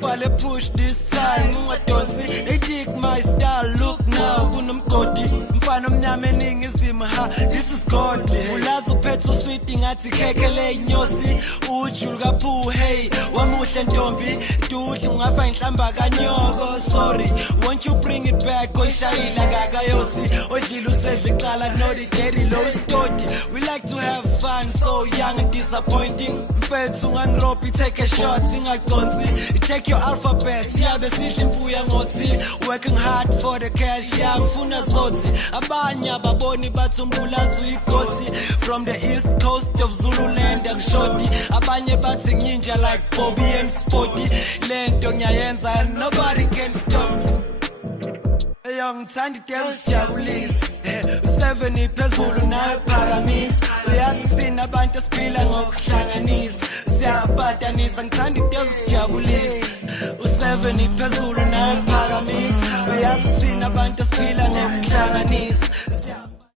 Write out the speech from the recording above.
bale push this time ungadonsi they dig my style look now kunomgodi mfana omnyama eningizimu ha this is godly ulazi uphethe usweet ngathi khekele inyosi ujulu kaphu hey wamuhle ntombi dudli ungafa inhlamba kanyoko sorry won't you bring it back oyishayila kakayosi odlila usedle iqala no the daddy low story we like to have fun so young and disappointing mfethu ungangirobi take a shot ingaconsi check your alphabet siyabe sidla impuya ngothi working hard for the cash yangifuna zothi abanye ababoni bathi umbulazi uyigosi from the east coast of Zululand akushoti abanye bathi nginja like Bobby and Sporty lento ngiyayenza and nobody can stop me young Thandi Dance jabulisi 7 iphezulu nawe phakamisa uyazi thina abantu siphila ngokuhlanganisa siyabadanisa ngithanda into ezijabulisa u7 iphezulu